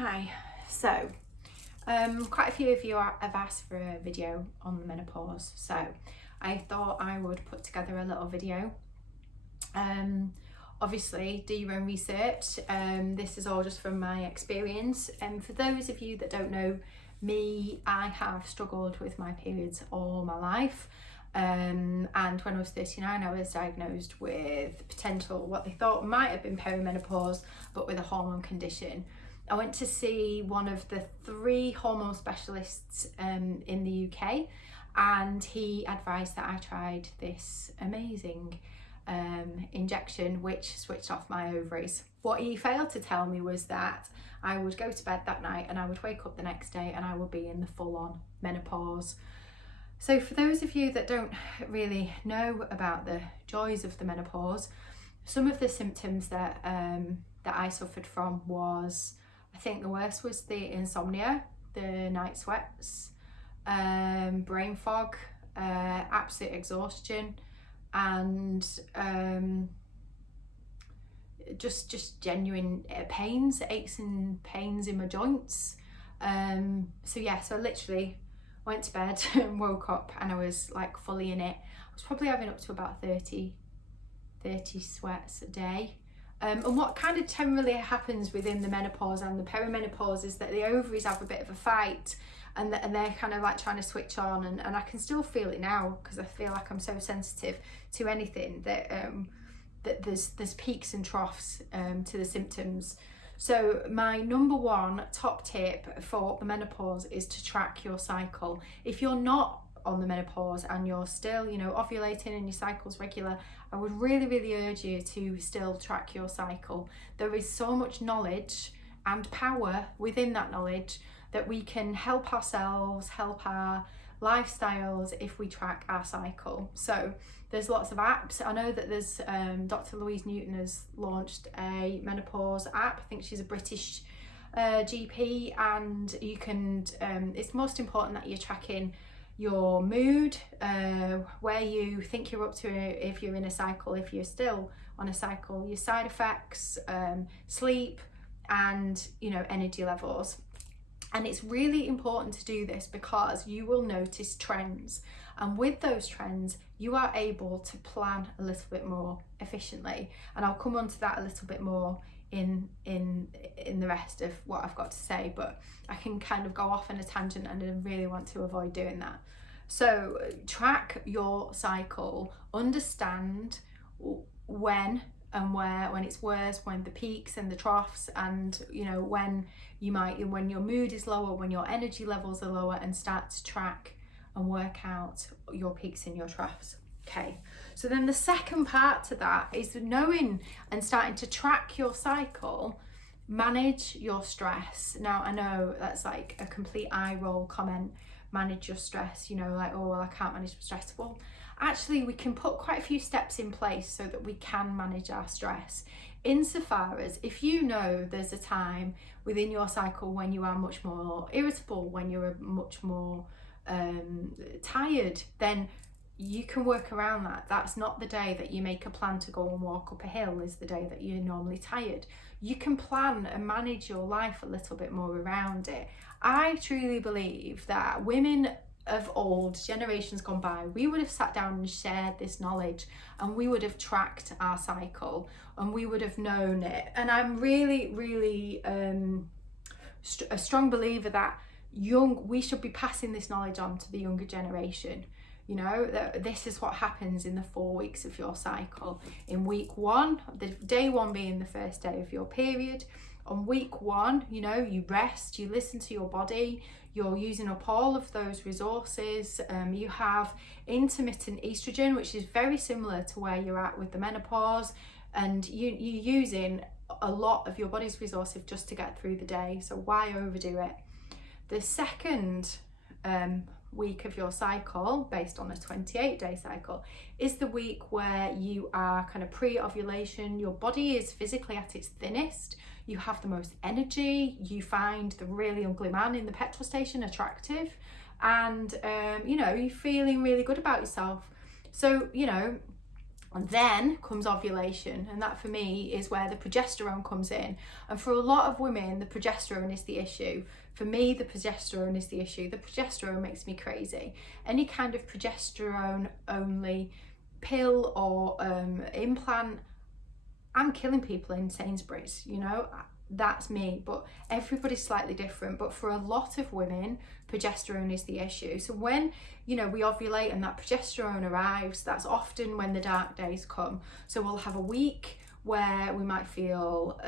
Hi. So, quite a few of you have asked for a video on the menopause, so I thought I would put together a little video. Obviously, do your own research. This is all just from my experience. And for those of you that don't know me, I have struggled with my periods all my life. And when I was 39, I was diagnosed with potential, what they thought might have been perimenopause, but with a hormone condition. I went to see one of the 3 hormone specialists in the UK, and he advised that I tried this amazing injection which switched off my ovaries. What he failed to tell me was that I would go to bed that night and I would wake up the next day and I would be in the full-on menopause. So for those of you that don't really know about the joys of the menopause, some of the symptoms that I suffered from was, I think the worst was the insomnia, the night sweats, brain fog, absolute exhaustion, and just genuine pains, aches and pains in my joints. So I literally went to bed and woke up and I was like fully in it. I was probably having up to about 30 sweats a day. And what kind of generally happens within the menopause and the perimenopause is that the ovaries have a bit of a fight, and they're kind of like trying to switch on, and I can still feel it now because I feel like I'm so sensitive to anything that there's peaks and troughs to the symptoms. So my number 1 top tip for the menopause is to track your cycle. If you're not on the menopause and you're still, ovulating and your cycle's regular, I would really urge you to still track your cycle. There is so much knowledge and power within that knowledge that we can help ourselves, help our lifestyles if we track our cycle. So there's lots of apps. I know that there's Dr. Louise Newton has launched a menopause app. I think she's a British GP, and you can it's most important that you're tracking your mood, where you think you're up to if you're in a cycle, if you're still on a cycle, your side effects, sleep, and energy levels. And it's really important to do this because you will notice trends, and with those trends you are able to plan a little bit more efficiently, and I'll come on to that a little bit more in the rest of what I've got to say, but I can kind of go off on a tangent and I really want to avoid doing that. So track your cycle, understand when and where, when it's worse, when the peaks and the troughs, and when your mood is lower, when your energy levels are lower, and start to track and work out your peaks and your troughs. Okay, so then the second part to that is knowing and starting to track your cycle, manage your stress. Now I know that's like a complete eye roll comment, manage your stress, like, oh well, I can't manage my stress. Well, actually we can put quite a few steps in place so that we can manage our stress, insofar as if you know there's a time within your cycle when you are much more irritable, when you're much more tired, then you can work around that. That's not the day that you make a plan to go and walk up a hill, is the day that you're normally tired. You can plan and manage your life a little bit more around it. I truly believe that women of old, generations gone by, we would have sat down and shared this knowledge, and we would have tracked our cycle and we would have known it. And I'm really a strong believer that we should be passing this knowledge on to the younger generation. That this is what happens in the 4 weeks of your cycle. In week 1, the day 1 being the first day of your period, on week 1, you rest, you listen to your body, you're using up all of those resources. You have intermittent estrogen, which is very similar to where you're at with the menopause, and you're using a lot of your body's resources just to get through the day. So why overdo it? The second week of your cycle, based on a 28-day cycle, is the week where you are kind of pre-ovulation. Your body is physically at its thinnest, you have the most energy, you find the really ugly man in the petrol station attractive, and you're feeling really good about yourself. So And then comes ovulation, and that for me is where the progesterone comes in. And for a lot of women, the progesterone is the issue. For me, the progesterone is the issue. The progesterone makes me crazy. Any kind of progesterone only pill or implant, I'm killing people in Sainsbury's, you know, that's me. But everybody's slightly different. But for a lot of women, progesterone is the issue. So when, you know, we ovulate and that progesterone arrives, that's often when the dark days come. So we'll have a week where we might feel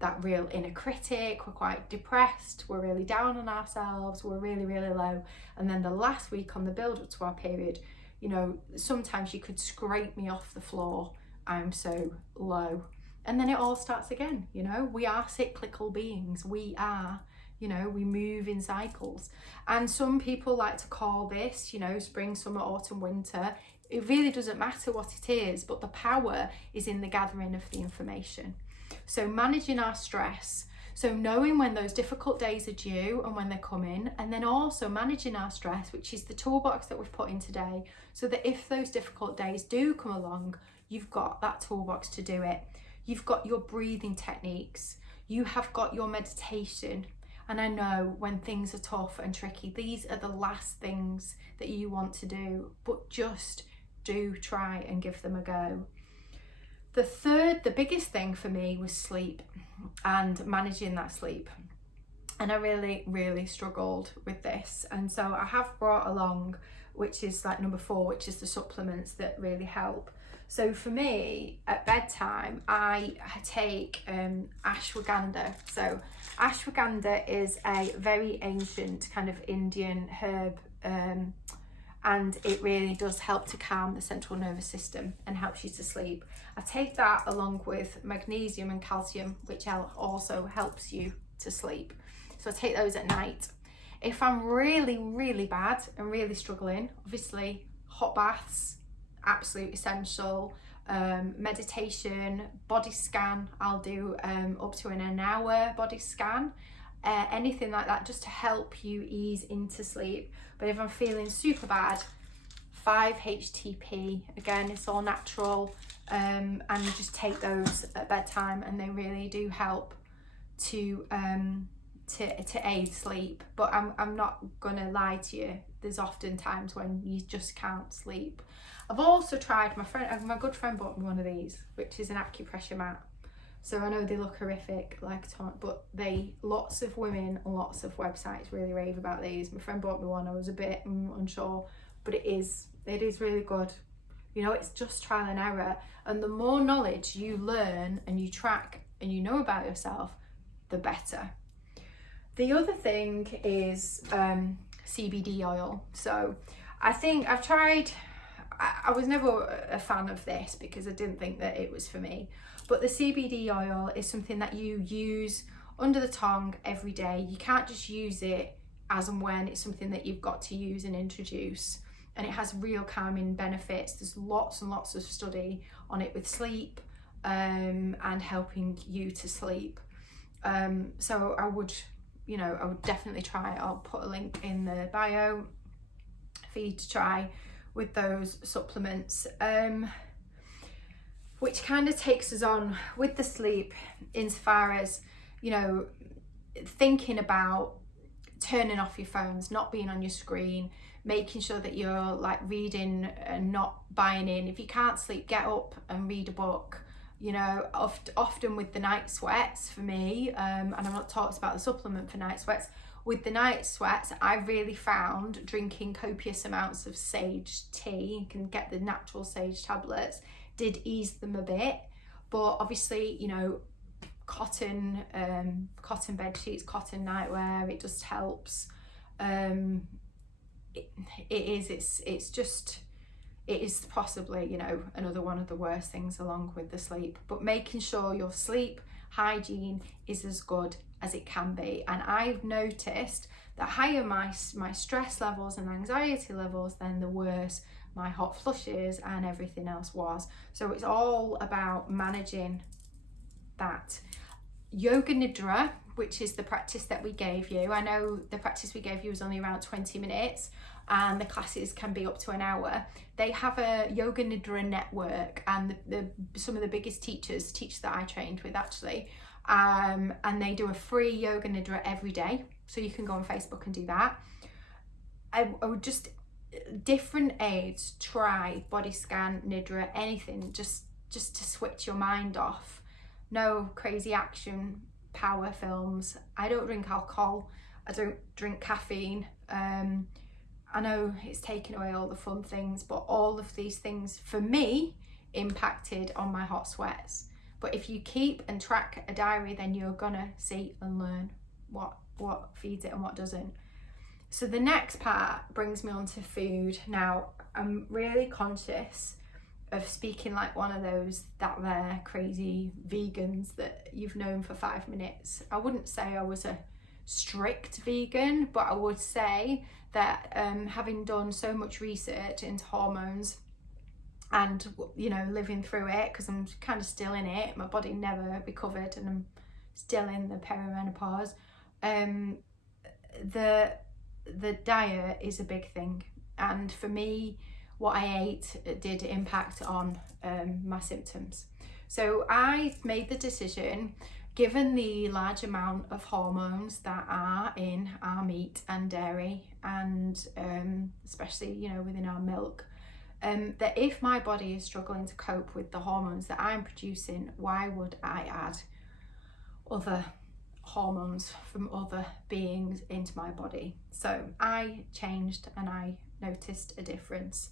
that real inner critic, we're quite depressed, we're really down on ourselves, we're really, really low. And then the last week on the build up to our period, you know, sometimes you could scrape me off the floor, I'm so low. And then it all starts again, you know, we are cyclical beings, we are, you know, we move in cycles. And some people like to call this, you know, spring, summer, autumn, winter. It really doesn't matter what it is, but the power is in the gathering of the information. So managing our stress, so knowing when those difficult days are due and when they're coming, and then also managing our stress, which is the toolbox that we've put in today, so that if those difficult days do come along, you've got that toolbox to do it. You've got your breathing techniques, you have got your meditation. And I know when things are tough and tricky, these are the last things that you want to do, but just do try and give them a go. The biggest thing for me was sleep and managing that sleep. And I really, really struggled with this. And so I have brought along, which is like number 4, which is the supplements that really help. So for me, at bedtime, I take ashwagandha. So ashwagandha is a very ancient kind of Indian herb, and it really does help to calm the central nervous system and helps you to sleep. I take that along with magnesium and calcium, which also helps you to sleep. So I take those at night. If I'm really, really bad and really struggling, obviously hot baths, absolute essential. Meditation, body scan, I'll do up to an hour body scan, anything like that, just to help you ease into sleep. But if I'm feeling super bad, 5-HTP, again, it's all natural, and you just take those at bedtime, and they really do help to aid sleep. But I'm not gonna lie to you, there's often times when you just can't sleep. I've also tried, my good friend bought me one of these, which is an acupressure mat. So I know they look horrific, but lots of women and lots of websites really rave about these. My friend bought me one, I was a bit unsure, but it is really good. You know, it's just trial and error. And the more knowledge you learn and you track and you know about yourself, the better. The other thing is CBD oil. So I think I've tried, I was never a fan of this because I didn't think that it was for me. But the CBD oil is something that you use under the tongue every day. You can't just use it as and when, it's something that you've got to use and introduce. And it has real calming benefits. There's lots and lots of study on it with sleep and helping you to sleep. So I would definitely try it. I'll put a link in the bio for you to try with those supplements, which kind of takes us on with the sleep insofar as, you know, thinking about turning off your phones, not being on your screen, making sure that you're like reading and not buying in. If you can't sleep, get up and read a book. You know, often with the night sweats for me, and I've not talked about the supplement for night sweats, with the night sweats, I really found drinking copious amounts of sage tea, you can get the natural sage tablets, did ease them a bit. But obviously, you know, cotton bed sheets, cotton nightwear, it just helps. It is possibly, you know, another one of the worst things along with the sleep. But making sure your sleep hygiene is as good as it can be. And I've noticed that higher my stress levels and anxiety levels, then the worse my hot flushes and everything else was. So it's all about managing that. Yoga Nidra, which is the practice that we gave you. I know the practice we gave you was only around 20 minutes. and the classes can be up to an hour. They have a yoga nidra network, and some of the biggest teachers that I trained with actually, and they do a free yoga nidra every day, so you can go on Facebook and do that. I would just, different aids, try body scan, nidra, anything, just to switch your mind off. No crazy action power films. I don't drink alcohol, I don't drink caffeine. I know it's taken away all the fun things, but all of these things for me impacted on my hot sweats. But if you keep and track a diary, then you're gonna see and learn what feeds it and what doesn't. So the next part brings me on to food. Now, I'm really conscious of speaking like one of those that they're crazy vegans that you've known for 5 minutes. I wouldn't say I was a strict vegan, but I would say that having done so much research into hormones and, you know, living through it, because I'm kind of still in it, my body never recovered and I'm still in the perimenopause, the diet is a big thing. And for me, what I ate did impact on my symptoms. So I made the decision, given the large amount of hormones that are in our meat and dairy, and especially, you know, within our milk, that if my body is struggling to cope with the hormones that I'm producing, why would I add other hormones from other beings into my body? So I changed and I noticed a difference.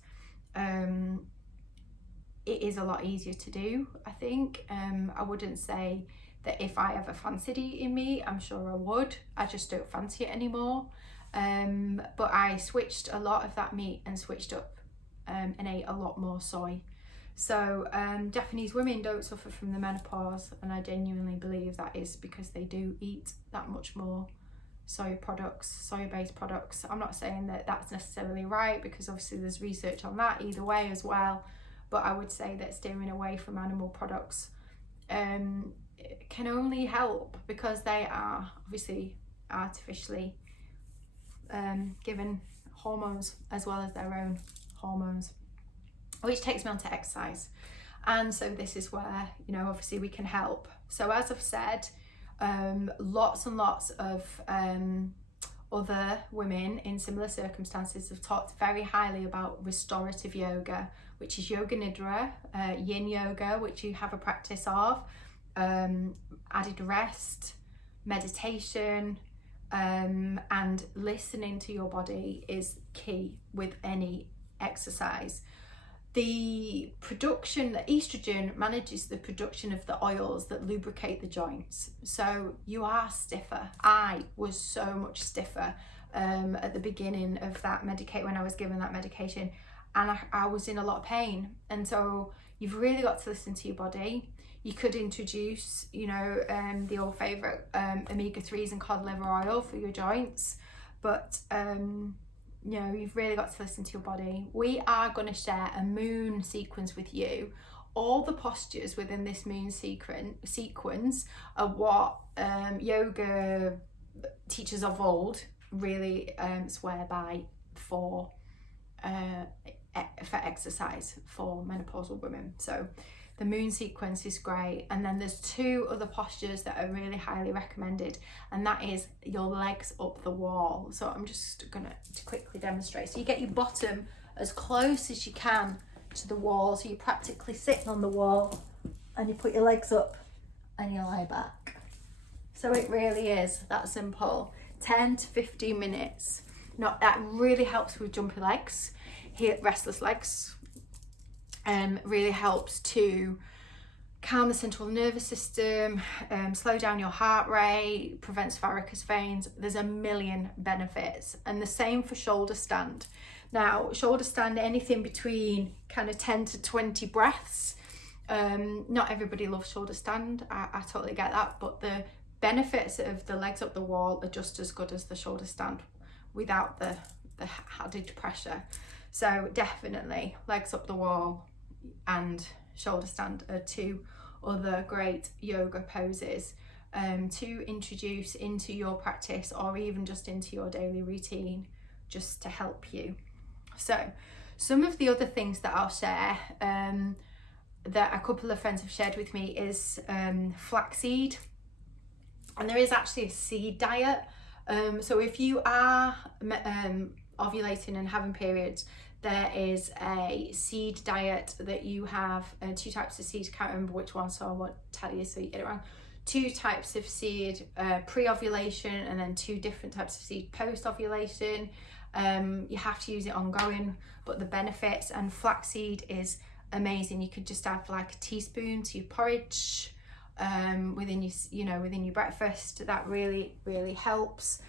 It is a lot easier to do, I think. I wouldn't say that if I ever fancied eating meat, I'm sure I would. I just don't fancy it anymore. But I switched a lot of that meat and switched up and ate a lot more soy. So Japanese women don't suffer from the menopause, and I genuinely believe that is because they do eat that much more soy products, soy-based products. I'm not saying that that's necessarily right, because obviously there's research on that either way as well, but I would say that steering away from animal products can only help, because they are obviously artificially given hormones as well as their own hormones, which takes me on to exercise. And so this is where, you know, obviously we can help. So as I've said, lots and lots of other women in similar circumstances have talked very highly about restorative yoga, which is yoga nidra, yin yoga, which you have a practice of, added rest, meditation, and listening to your body is key with any exercise. The estrogen manages the production of the oils that lubricate the joints. So you are stiffer. I was so much stiffer at the beginning of that when I was given that medication, and I was in a lot of pain. And so you've really got to listen to your body. You could introduce, you know, the old favourite omega-3s and cod liver oil for your joints, but you know, you've really got to listen to your body. We are going to share a moon sequence with you. All the postures within this moon sequence are what yoga teachers of old really swear by for exercise for menopausal women. So the moon sequence is great. And then there's 2 other postures that are really highly recommended, and that is your legs up the wall. So I'm just gonna quickly demonstrate. So you get your bottom as close as you can to the wall, so you're practically sitting on the wall, and you put your legs up and you lie back. So it really is that simple. 10 to 15 minutes. Now that really helps with jumpy legs, restless legs. Really helps to calm the central nervous system, slow down your heart rate, prevents varicose veins. There's a million benefits. And the same for shoulder stand. Now, shoulder stand, anything between kind of 10 to 20 breaths. Not everybody loves shoulder stand. I totally get that, but the benefits of the legs up the wall are just as good as the shoulder stand without the added pressure. So definitely legs up the wall and shoulder stand are 2 other great yoga poses to introduce into your practice, or even just into your daily routine just to help you. So some of the other things that I'll share that a couple of friends have shared with me is flaxseed. And there is actually a seed diet. So if you are ovulating and having periods, there is a seed diet that you have, 2 types of seed, can't remember which one, so I won't tell you so you get it wrong. 2 types of seed pre-ovulation, and then 2 different types of seed post-ovulation. You have to use it ongoing, but the benefits, and flaxseed is amazing. You could just add like a teaspoon to your porridge, within your breakfast. That really helps.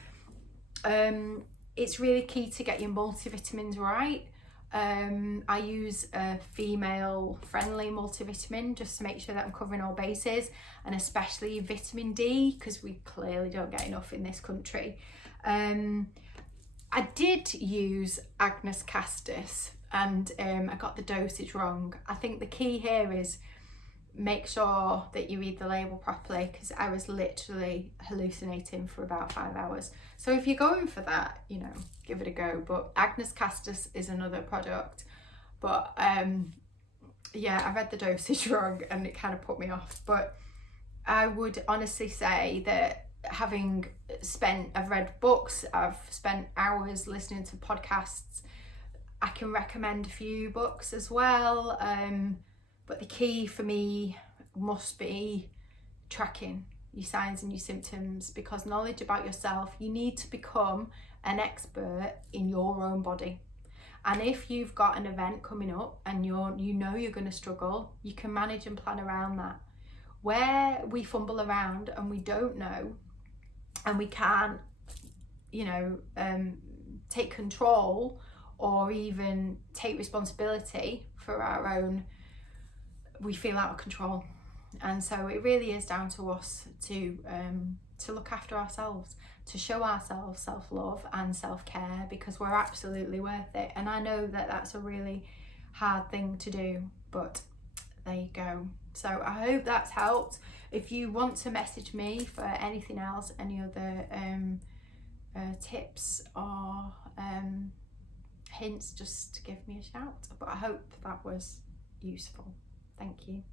It's really key to get your multivitamins right. I use a female friendly multivitamin just to make sure that I'm covering all bases, and especially vitamin D, because we clearly don't get enough in this country. I did use Agnus Castus, and I got the dosage wrong. I think the key here is make sure that you read the label properly, because I was literally hallucinating for about 5 hours. So if you're going for that, give it a go. But Agnus Castus is another product. But yeah, I read the dosage wrong and it kind of put me off. But I would honestly say that I've read books, I've spent hours listening to podcasts. I can recommend a few books as well. But the key for me must be tracking your signs and your symptoms, because knowledge about yourself, you need to become an expert in your own body. And if you've got an event coming up and you're going to struggle, you can manage and plan around that. Where we fumble around and we don't know, and we can't, take control or even take responsibility for our own, we feel out of control. And so it really is down to us to look after ourselves, to show ourselves self-love and self-care, because we're absolutely worth it. And I know that that's a really hard thing to do, but there you go. So I hope that's helped. If you want to message me for anything else, any other tips or hints, just give me a shout. But I hope that was useful. Thank you.